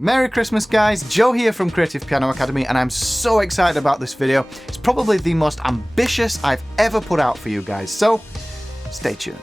Merry Christmas guys, Joe here from Creative Piano Academy, and I'm so excited about this video. It's probably the most ambitious I've ever put out for you guys, so stay tuned.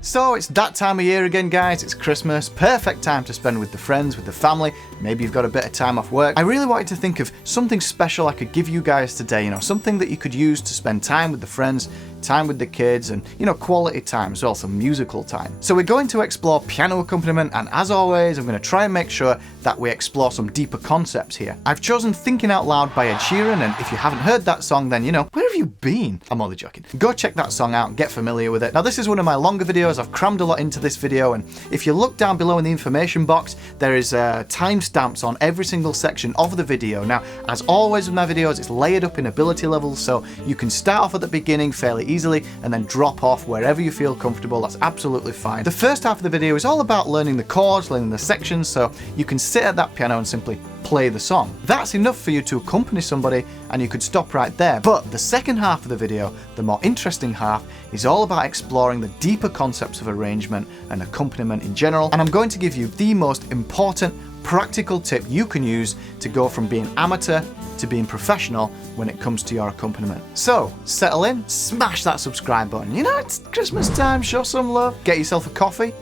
So it's that time of year again guys, it's Christmas, perfect time to spend with the friends, with the family, maybe you've got a bit of time off work. I really wanted to think of something special I could give you guys today, something that you could use to spend time with the friends, time with the kids, and quality time as well, some musical time. So we're going to explore piano accompaniment, and as always I'm going to try and make sure that we explore some deeper concepts here. I've chosen Thinking Out Loud by Ed Sheeran, and if you haven't heard that song then where have you been? I'm only joking. Go check that song out and get familiar with it. Now this is one of my longer videos, I've crammed a lot into this video, and if you look down below in the information box there is timestamps on every single section of the video. Now as always with my videos it's layered up in ability levels, so you can start off at the beginning fairly easily and then drop off wherever you feel comfortable. That's absolutely fine. The first half of the video is all about learning the chords, learning the sections, so you can sit at that piano and simply play the song. That's enough for you to accompany somebody and you could stop right there. But the second half of the video, the more interesting half, is all about exploring the deeper concepts of arrangement and accompaniment in general, and I'm going to give you the most important practical tip you can use to go from being amateur to being professional when it comes to your accompaniment. So settle in, smash that subscribe button. It's Christmas time, show some love, get yourself a coffee,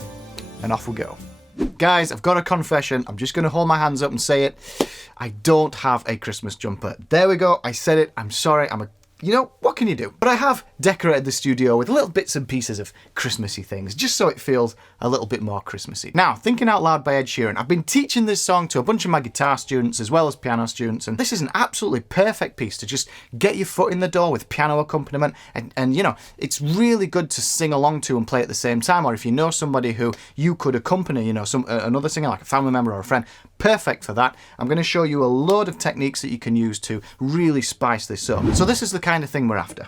and off we go. Guys, I've got a confession. I'm just going to hold my hands up and say it. I don't have a Christmas jumper. There we go. I said it. I'm sorry. What can you do? But I have decorated the studio with little bits and pieces of Christmassy things, just so it feels a little bit more Christmassy. Now, Thinking Out Loud by Ed Sheeran. I've been teaching this song to a bunch of my guitar students as well as piano students, and this is an absolutely perfect piece to just get your foot in the door with piano accompaniment, and it's really good to sing along to and play at the same time, or if you know somebody who you could accompany, another singer like a family member or a friend, perfect for that. I'm going to show you a load of techniques that you can use to really spice this up. So this is the kind of thing we're after.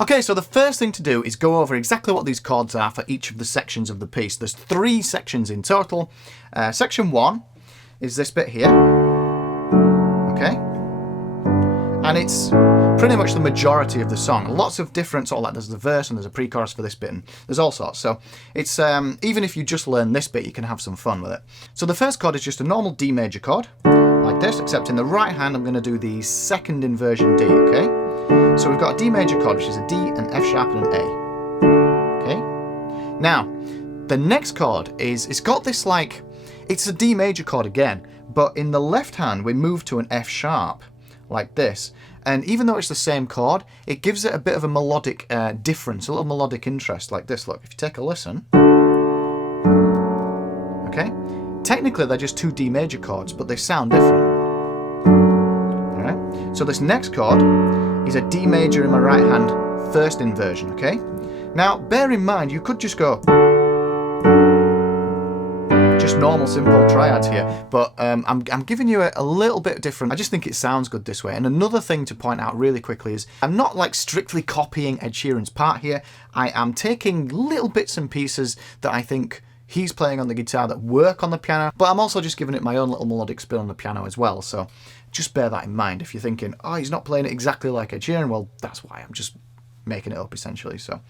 Okay, so the first thing to do is go over exactly what these chords are for each of the sections of the piece. There's 3 sections in total. Section 1 is this bit here, okay? And it's pretty much the majority of the song. Lots of different there's the verse and there's a pre-chorus for this bit and there's all sorts. So it's, even if you just learn this bit, you can have some fun with it. So the first chord is just a normal D major chord, like this, except in the right hand I'm going to do the second inversion D, okay? So we've got a D major chord, which is a D, an F sharp, and an A. Okay? Now, the next chord it's got this it's a D major chord again, but in the left hand we move to an F sharp, like this. And even though it's the same chord, it gives it a bit of a melodic difference, a little melodic interest, like this. Look, if you take a listen. Okay? Technically they're just 2 D major chords, but they sound different. Alright? So this next chord is a D major in my right hand, first inversion, okay? Now, bear in mind, you could just go, just normal, simple triads here, but I'm giving you a little bit different. I just think it sounds good this way. And another thing to point out really quickly is, I'm not strictly copying Ed Sheeran's part here. I am taking little bits and pieces that I think he's playing on the guitar that work on the piano, but I'm also just giving it my own little melodic spin on the piano as well, so just bear that in mind. If you're thinking, oh, he's not playing it exactly like Ed Sheeran, well, that's why. I'm just making it up, essentially. So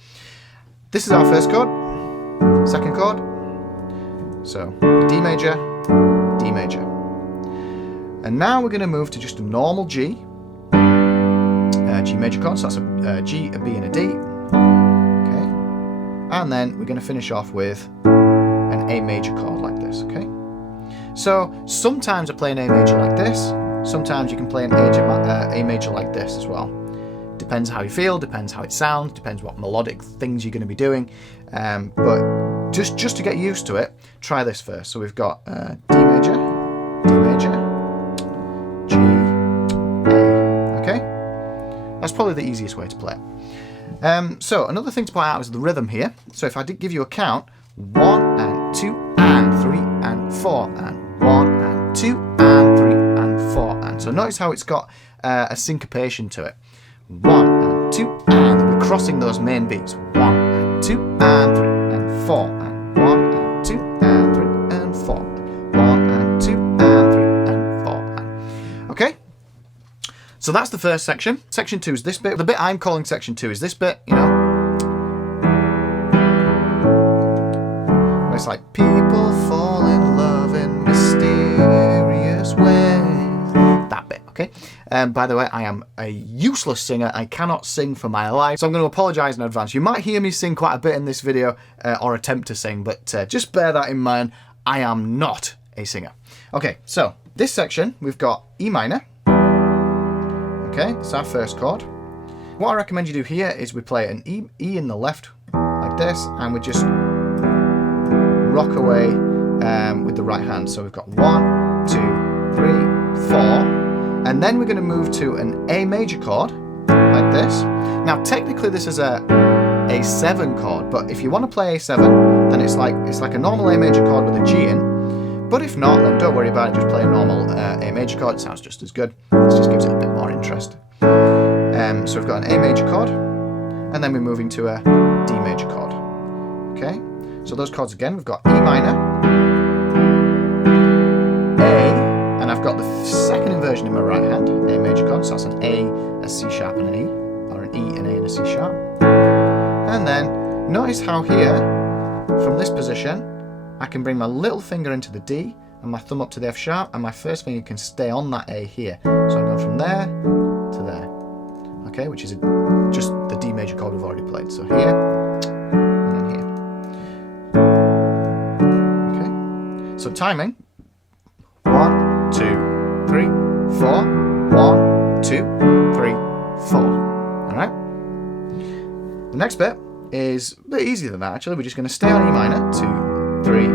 this is our first chord, second chord, so D major, D major. And now we're going to move to just a normal G, G major chord, so that's a G, a B, and a D. Okay, and then we're going to finish off with an A major chord like this, okay? So sometimes I play an A major like this, sometimes you can play an A major like this as well. Depends how you feel, depends how it sounds, depends what melodic things you're going to be doing. But just to get used to it, try this first. So we've got D major, G, A, okay? That's probably the easiest way to play it. So another thing to point out is the rhythm here. So if I did give you a count, 1 and 2 and 3 and 4 and 1 and 2 and 3 and 4 and. So notice how it's got a syncopation to it. 1 and 2 and we're crossing those main beats. 1 and 2 and 3 and 4 and 1 and 2 and 3 and 4 and 1 and 2 and 3 and 4 and. Okay? So that's the first section. Section 2 is this bit. The bit I'm calling section 2 is this bit, you know. Where it's like, people fall in love in mysterious ways. That bit, okay? By the way, I am a useless singer. I cannot sing for my life, so I'm going to apologise in advance. You might hear me sing quite a bit in this video, or attempt to sing, but just bear that in mind. I am not a singer. Okay, so this section, we've got E minor. Okay, it's our first chord. What I recommend you do here is we play an E in the left, like this, and we just rock away with the right hand. So we've got 1, 2, 3, 4, and then we're going to move to an A major chord, like this. Now, technically this is a 7 chord, but if you want to play A7, then it's like a normal A major chord with a G in. But if not, then don't worry about it, just play a normal A major chord, it sounds just as good. It just gives it a bit more interest. So we've got an A major chord, and then we're moving to a D major chord. Okay, so those chords again, we've got E minor, A, and I've got the second inversion in my right hand, A major chord, so that's an A, a C sharp and an E, or an E, an A and a C sharp. And then, notice how here, from this position, I can bring my little finger into the D and my thumb up to the F sharp, and my first finger can stay on that A here. So I'm going from there to there, okay, which is just the D major chord we've already played. So here, and then here. Okay, so timing, 1, 2, 3, 4, 1, 2, 3, 4, all right? The next bit is a bit easier than that, actually. We're just going to stay on E minor, 2, 3,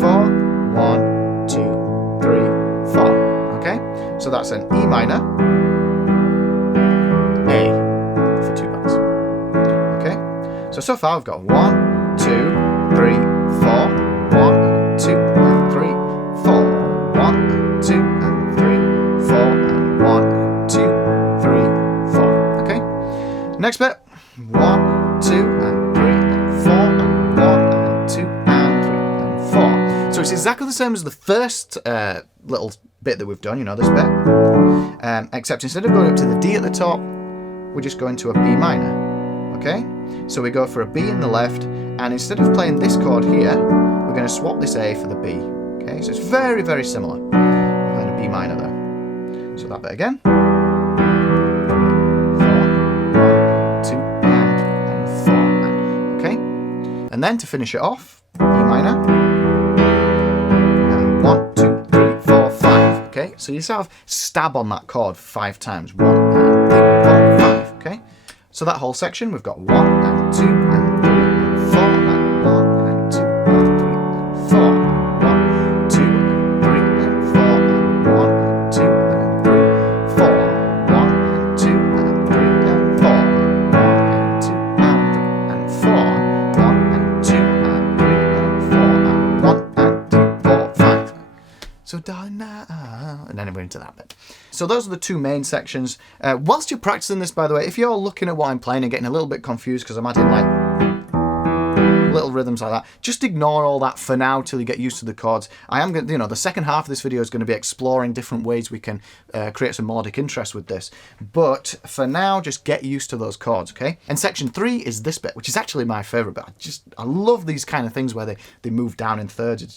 4, 1, 2, 3, 4. Okay? So that's an E minor, A for 2 bars. Okay? So far we've got 1, 2, 3, 4, 1, 2, and 3, 4, 1, 2, and 3, 4, and 1, 2, 3, 4. Okay? Next bit, 1, 2, and 3, and 4, and 1, and 2, and 3, and 4. So it's exactly the same as the first little bit that we've done, you know, this bit. Except instead of going up to the D at the top, we're just going to a B minor. Okay? So we go for a B in the left, and instead of playing this chord here, we're going to swap this A for the B. Okay? So it's very, very similar. We're playing a B minor there. So that bit again. 4, 1, 2, and 4. And, okay? And then to finish it off, E minor. And 1, 2, 3, 4, 5. Okay? So you sort of stab on that chord 5 times. 1 and 3, 4, 5. Okay? So that whole section, we've got 1 and 2 and 3 and 4 and 1 and 2 and 3 and 4 and 1, 2 and 3 and 4 and 1 and 2 and 3, 4 and 1 and 2 and 3 and 4 and 1 and 2 and 3 and 4 and 1 and 2 and 3 and 4 and 1 and 2, 4, 5. So darling now, and then we're into that bit. So those are the 2 main sections. Whilst you're practicing this, by the way, if you're looking at what I'm playing and getting a little bit confused because I'm adding like little rhythms like that, just ignore all that for now till you get used to the chords. I am going to, you know, the second half of this video is going to be exploring different ways we can create some melodic interest with this. But for now, just get used to those chords, okay? And section 3 is this bit, which is actually my favorite bit. I love these kind of things where they move down in thirds. It's...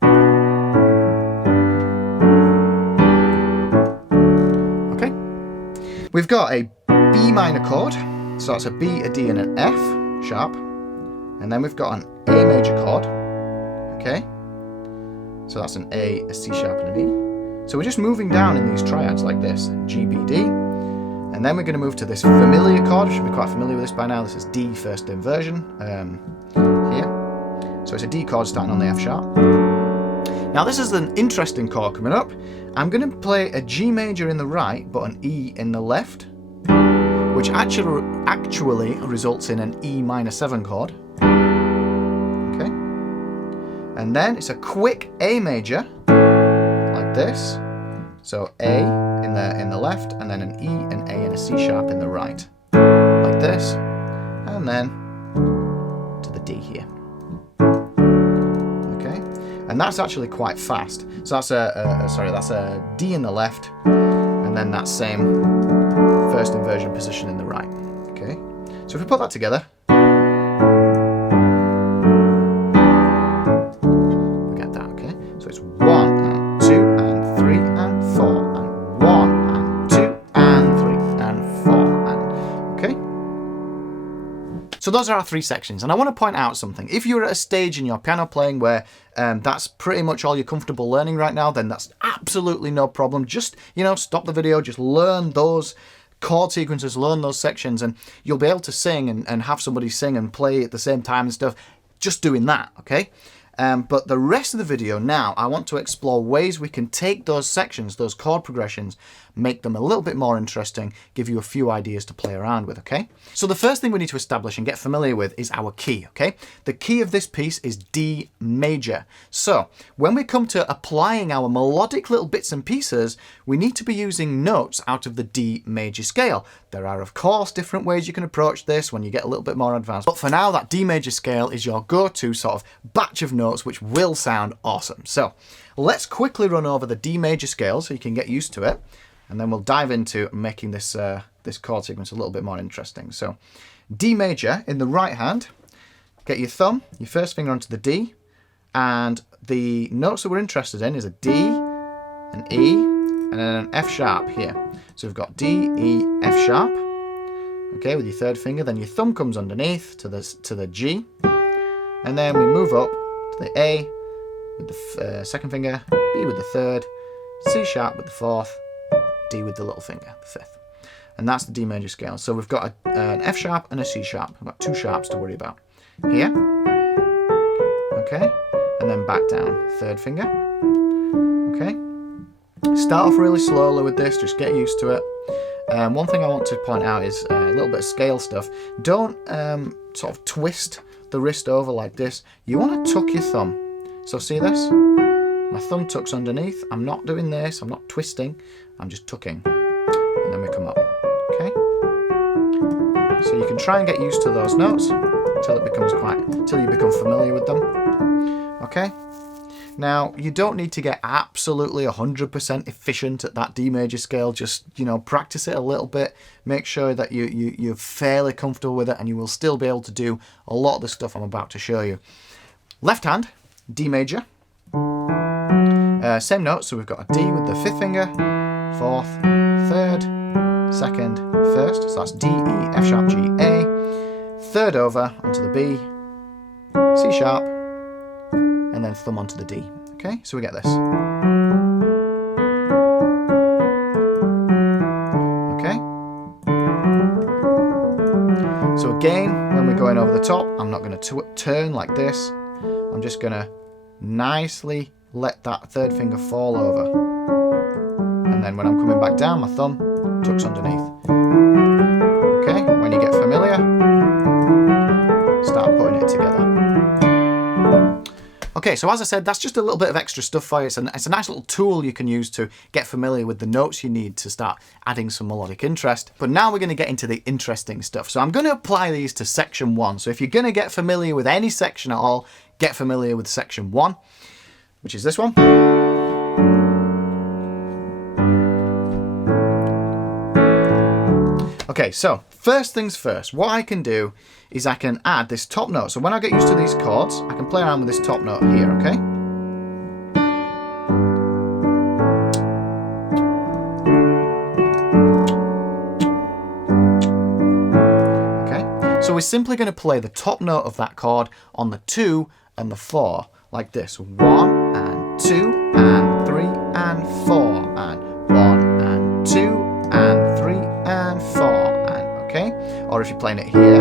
We've got a B minor chord, so that's a B, a D, and an F sharp. And then we've got an A major chord, okay? So that's an A, a C sharp, and an E. So we're just moving down in these triads like this, G, B, D. And then we're going to move to this familiar chord. You should be quite familiar with this by now. This is D first inversion here. So it's a D chord starting on the F sharp. Now this is an interesting chord coming up. I'm going to play a G major in the right, but an E in the left. which actually results in an E minor 7 chord. Okay, and then it's a quick A major, like this. So A in the left, and then an E, an A, and a C sharp in the right, like this, and then to the D here. Okay, and that's actually quite fast. So that's that's a D in the left, and then that same first inversion position in the right. Okay, so if we put that together, we get that. Okay, so it's 1 and 2 and 3 and 4 and 1 and 2 and 3 and 4 and okay. So those are our 3 sections, and I want to point out something. If you're at a stage in your piano playing where that's pretty much all you're comfortable learning right now, then that's absolutely no problem. Just, you know, stop the video, just learn those chord sequences, learn those sections, and you'll be able to sing and have somebody sing and play at the same time and stuff, just doing that, okay? But the rest of the video now, I want to explore ways we can take those sections, those chord progressions, make them a little bit more interesting, give you a few ideas to play around with, okay? So the first thing we need to establish and get familiar with is our key, okay? The key of this piece is D major. So when we come to applying our melodic little bits and pieces, we need to be using notes out of the D major scale. There are, of course, different ways you can approach this when you get a little bit more advanced. But for now, that D major scale is your go-to sort of batch of notes, which will sound awesome. So let's quickly run over the D major scale so you can get used to it, and then we'll dive into making this this chord sequence a little bit more interesting. So D major in the right hand, get your thumb, your first finger onto the D, and the notes that we're interested in is a D, an E, and then an F sharp here. So we've got D, E, F sharp, okay, with your third finger, then your thumb comes underneath to the G, and then we move up to the A with the second finger, B with the third, C sharp with the fourth, D with the little finger, the fifth. And that's the D major scale. So we've got an F sharp and a C sharp. We've got 2 sharps to worry about. Here, okay, and then back down, third finger, okay. Start off really slowly with this, just get used to it. One thing I want to point out is a little bit of scale stuff. Don't sort of twist the wrist over like this. You want to tuck your thumb. So see this? My thumb tucks underneath. I'm not doing this, I'm not twisting, I'm just tucking. And then we come up, okay? So you can try and get used to those notes until you become familiar with them, okay? Now, you don't need to get absolutely 100% efficient at that D major scale. Just, you know, practice it a little bit. Make sure that you're fairly comfortable with it, and you will still be able to do a lot of the stuff I'm about to show you. Left hand, D major. Same note, so we've got a D with the 5th finger, 4th, 3rd, 2nd, 1st. So that's D, E, F sharp, G, A. 3rd over onto the B, C sharp, and then thumb onto the D. Okay, so we get this. Okay. So again, when we're going over the top, I'm not going to turn like this. I'm just going to nicely let that 3rd finger fall over. And then when I'm coming back down, my thumb tucks underneath. Okay, when you get familiar, start putting it together. Okay, so as I said, that's just a little bit of extra stuff for you. It's a nice little tool you can use to get familiar with the notes you need to start adding some melodic interest. But now we're going to get into the interesting stuff. So I'm going to apply these to section 1. So if you're going to get familiar with any section at all, get familiar with section 1, which is this one. Okay, so first things first, what I can do is I can add this top note. So when I get used to these chords, I can play around with this top note here, okay? Okay, so we're simply going to play the top note of that chord on the 2 and the 4, like this. 1 and 2 and 3 and 4 and 1 and 2 and 3 and 4 and, okay? Or if you're playing it here,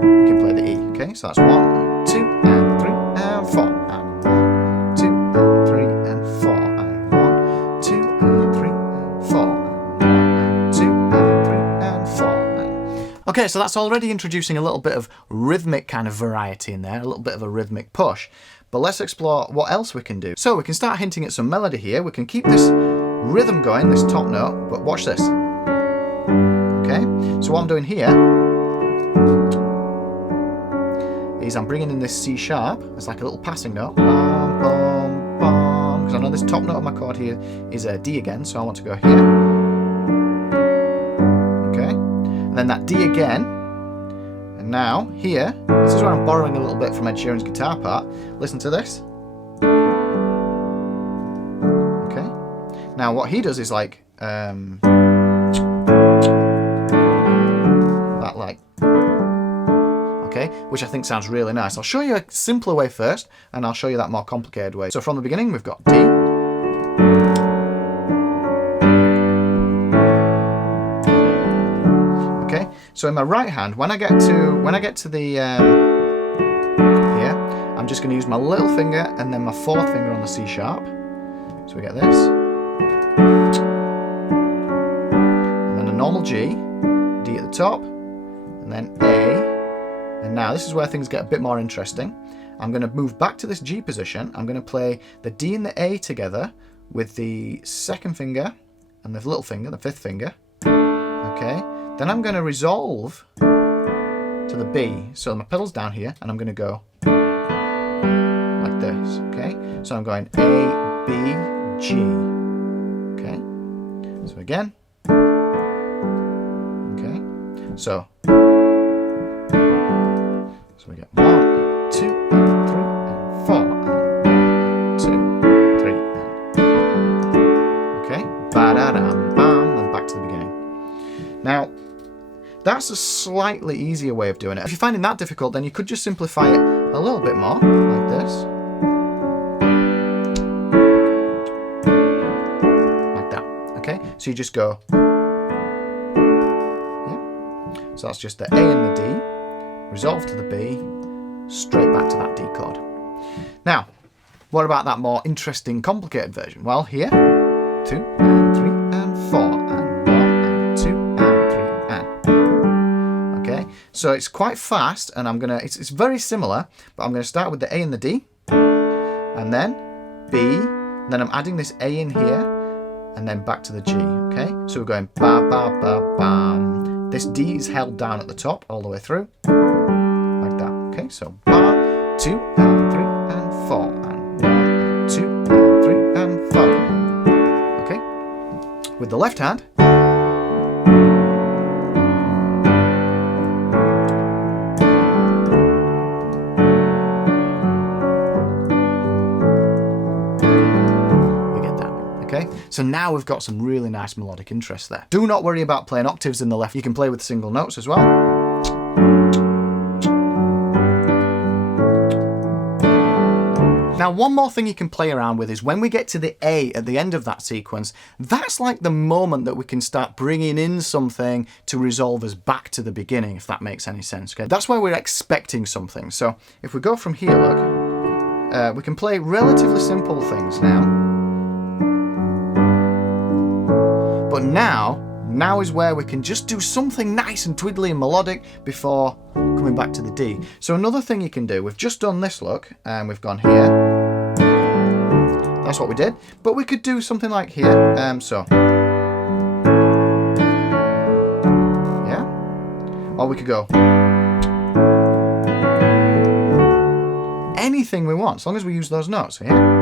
you can play the E, okay? So that's 1 and 2 and 3 and 4 and 1, 2 and 3 and 4 and 1, 2 and 3 and 4 and 1 and 2 and 3 and 4 Okay, so that's already introducing a little bit of rhythmic kind of variety in there, a little bit of a rhythmic push. But let's explore what else we can do. So we can start hinting at some melody here. We can keep this rhythm going, this top note, but watch this. Okay, so what I'm doing here is I'm bringing in this C sharp as like a little passing note. Bum, bum, bum. Because I know this top note of my chord here is a D again, so I want to go here. Okay, and then that D again. And now here, this is where I'm borrowing a little bit from Ed Sheeran's guitar part. Listen to this. Okay, now what he does is like that, like. Okay, which I think sounds really nice. I'll show you a simpler way first, and I'll show you that more complicated way. So from the beginning, we've got D. Okay, so in my right hand, when I get to the here, I'm just going to use my little finger and then my fourth finger on the C sharp. So we get this, and then a normal G, D at the top, and then A. And now this is where things get a bit more interesting. I'm going to move back to this G position. I'm going to play the D and the A together with the second finger and the little finger, the fifth finger. Okay. Then I'm going to resolve to the B. So my pedal's down here, and I'm going to go like this. Okay. So I'm going A, B, G. Okay. So again. Okay. So we get 1, 2, and 3, and 4, and 1, 2, 3, and okay, ba-da-dum, bam, and back to the beginning. Now, that's a slightly easier way of doing it. If you're finding that difficult, then you could just simplify it a little bit more, like this. Like that, okay? So you just go, yeah. So that's just the A and the D. Resolve to the B, straight back to that D chord. Now, what about that more interesting, complicated version? Well, here, 2, and 3, and 4, and 1, and 2, and 3, and. Okay, so it's quite fast, and it's very similar, but I'm gonna start with the A and the D, and then B, and then I'm adding this A in here, and then back to the G, okay? So we're going ba, ba, ba, bam. This D is held down at the top all the way through. Okay, so 1, 2, and 3, and 4, and 1, and 2, and 3, and 4. Okay, with the left hand, we get that. Okay, so now we've got some really nice melodic interest there. Do not worry about playing octaves in the left. You can play with single notes as well. Now, one more thing you can play around with is when we get to the A at the end of that sequence, that's like the moment that we can start bringing in something to resolve us back to the beginning, if that makes any sense. Okay, that's where we're expecting something. So if we go from here, look, we can play relatively simple things now. But now is where we can just do something nice and twiddly and melodic before coming back to the D. So another thing you can do, we've just done this, look, and we've gone here. That's what we did. But we could do something like here, so. Yeah? Or we could go. Anything we want, as long as we use those notes, yeah?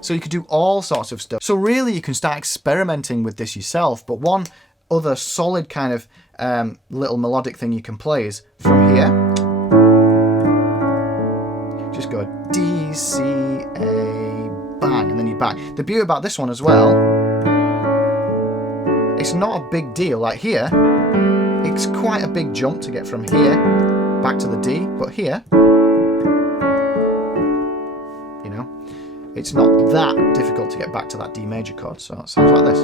So you could do all sorts of stuff. So really you can start experimenting with this yourself, but one other solid kind of little melodic thing you can play is from here. Just go D, C, A, bang, and then you bang. The beauty about this one as well, it's not a big deal. Like here, it's quite a big jump to get from here back to the D, but here, you know, it's not that difficult to get back to that D major chord. So it sounds like this.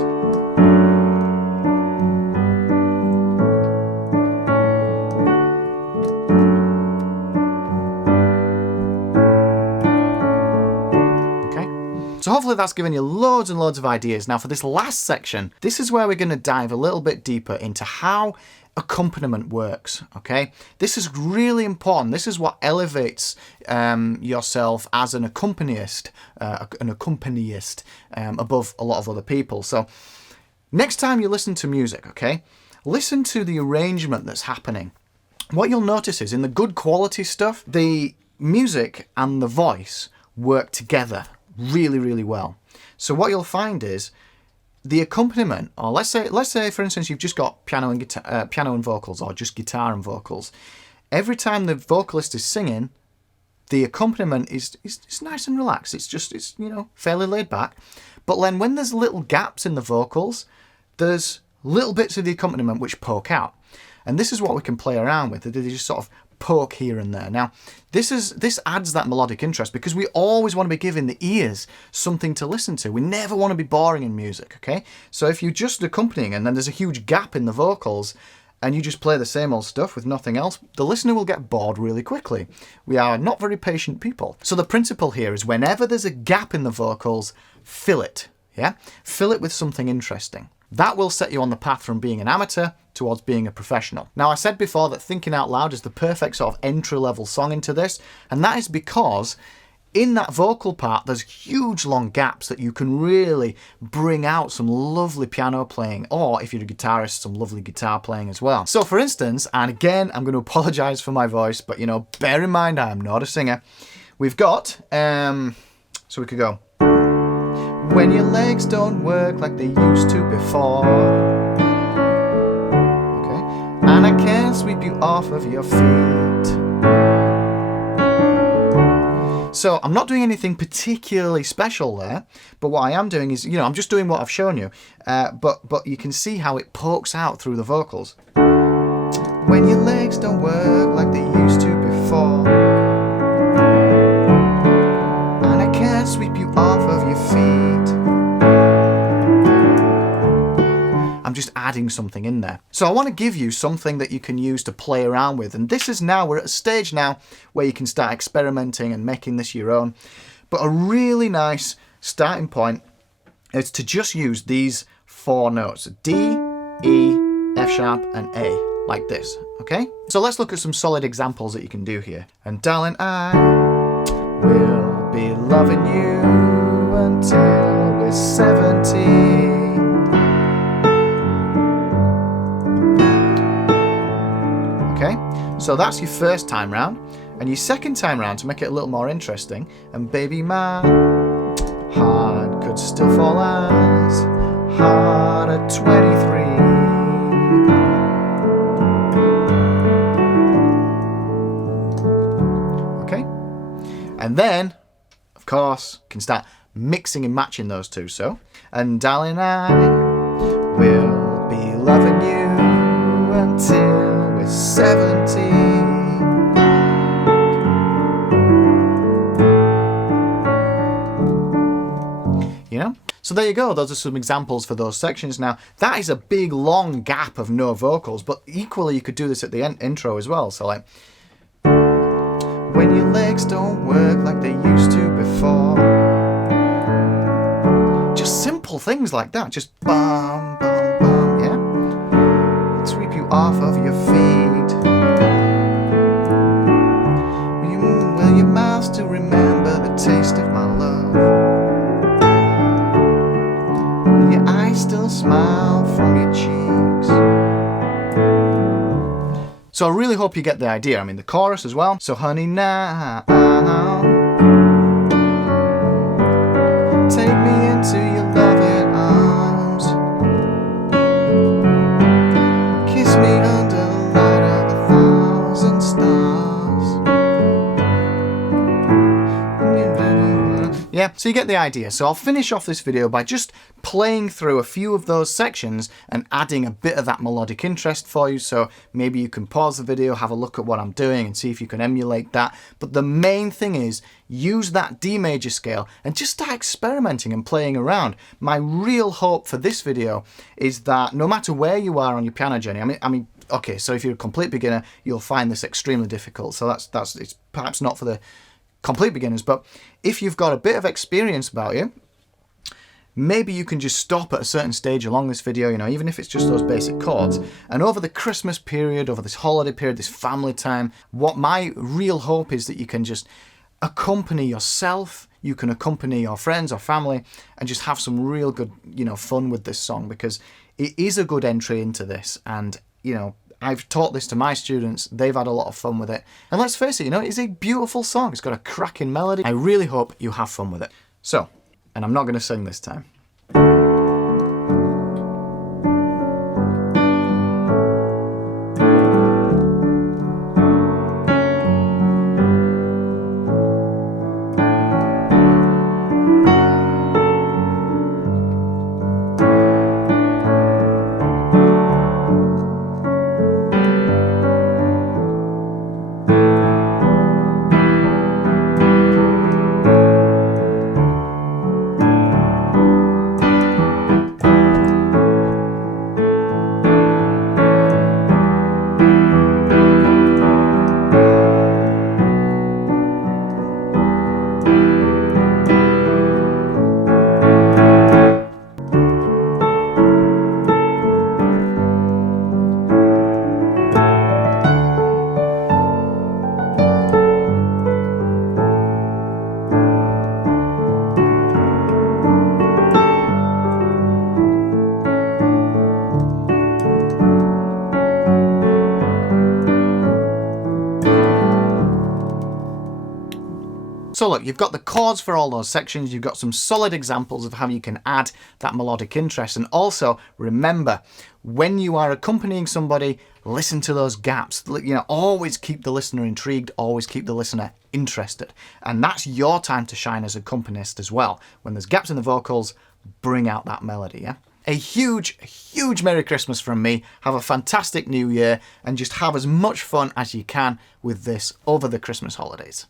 So hopefully that's given you loads and loads of ideas. Now for this last section, this is where we're going to dive a little bit deeper into how accompaniment works, okay? This is really important. This is what elevates yourself as an accompanist above a lot of other people. So next time you listen to music, okay, listen to the arrangement that's happening. What you'll notice is in the good quality stuff, the music and the voice work together really, really well. So what you'll find is the accompaniment, or let's say for instance you've just got piano and guitar, piano and vocals, or just guitar and vocals. Every time the vocalist is singing, the accompaniment is nice and relaxed. It's you know, fairly laid back. But then when there's little gaps in the vocals, there's little bits of the accompaniment which poke out. And this is what we can play around with. They just sort of poke here and there. Now, this adds that melodic interest because we always want to be giving the ears something to listen to. We never want to be boring in music, okay? So if you're just accompanying and then there's a huge gap in the vocals and you just play the same old stuff with nothing else, the listener will get bored really quickly. We are not very patient people. So the principle here is whenever there's a gap in the vocals, fill it, yeah? Fill it with something interesting. That will set you on the path from being an amateur towards being a professional. Now, I said before that Thinking Out Loud is the perfect sort of entry-level song into this, and that is because in that vocal part, there's huge long gaps that you can really bring out some lovely piano playing, or if you're a guitarist, some lovely guitar playing as well. So for instance, and again, I'm going to apologize for my voice, but you know, bear in mind, I am not a singer. We've got, so we could go, when your legs don't work like they used to before. Okay. And I can't sweep you off of your feet. So I'm not doing anything particularly special there, but what I am doing is, you know, I'm just doing what I've shown you. But you can see how it pokes out through the vocals. When your legs don't work like they used to before. And I can't sweep you off of your feet. I'm just adding something in there. So I want to give you something that you can use to play around with. And this is now, we're at a stage now where you can start experimenting and making this your own. But a really nice starting point is to just use these 4 notes, D, E, F sharp, and A, like this, okay? So let's look at some solid examples that you can do here. And darling, I will be loving you until we're 70. Okay, so that's your first time round, and your second time round, to make it a little more interesting, and baby, my heart could still fall as hard at 23. Okay, and then, of course, can start mixing and matching those two. So, and darling, I will be loving you until 70. You know? So there you go, those are some examples for those sections. Now, that is a big long gap of no vocals, but equally you could do this at the intro as well. So like, when your legs don't work like they used to before. Just simple things like that, just bum, bum, bum, yeah? Sweep you off of your feet. Will your mouth still remember the taste of my love? Will your eyes still smile from your cheeks? So I really hope you get the idea. I mean, the chorus as well. So honey, now take me into your loving arms. Kiss me under the light of 1,000 stars. Yeah, so you get the idea. So I'll finish off this video by just playing through a few of those sections and adding a bit of that melodic interest for you. So maybe you can pause the video, have a look at what I'm doing and see if you can emulate that. But the main thing is use that D major scale and just start experimenting and playing around. My real hope for this video is that no matter where you are on your piano journey, I mean, okay, so if you're a complete beginner, you'll find this extremely difficult. So it's perhaps not for the complete beginners, but if you've got a bit of experience about you, maybe you can just stop at a certain stage along this video, you know, even if it's just those basic chords. And over the Christmas period, over this holiday period, this family time, what my real hope is that you can just accompany yourself, you can accompany your friends or family, and just have some real good, you know, fun with this song, because it is a good entry into this. And, you know, I've taught this to my students, they've had a lot of fun with it. And let's face it, you know, it's a beautiful song. It's got a cracking melody. I really hope you have fun with it. So, and I'm not going to sing this time. So look, you've got the chords for all those sections, you've got some solid examples of how you can add that melodic interest. And also remember, when you are accompanying somebody, listen to those gaps. You know, always keep the listener intrigued, always keep the listener interested. And that's your time to shine as accompanist as well. When there's gaps in the vocals, bring out that melody, yeah? A huge, huge Merry Christmas from me. Have a fantastic New Year, and just have as much fun as you can with this over the Christmas holidays.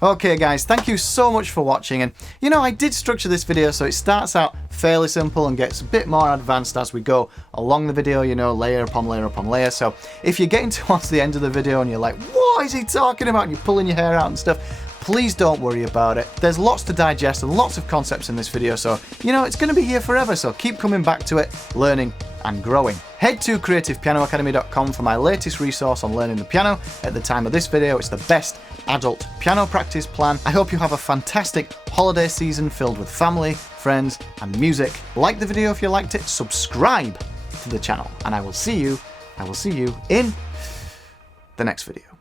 Okay guys, thank you so much for watching. And you know, I did structure this video so it starts out fairly simple and gets a bit more advanced as we go along the video, you know, layer upon layer upon layer. So if you're getting towards the end of the video and you're like, what is he talking about? And you're pulling your hair out and stuff, please don't worry about it. There's lots to digest and lots of concepts in this video, so you know, it's going to be here forever, so keep coming back to it, learning and growing. Head to creativepianoacademy.com for my latest resource on learning the piano. At the time of this video, it's the best adult piano practice plan. I hope you have a fantastic holiday season filled with family, friends and music. Like the video if you liked it, subscribe to the channel, and I will see you in the next video.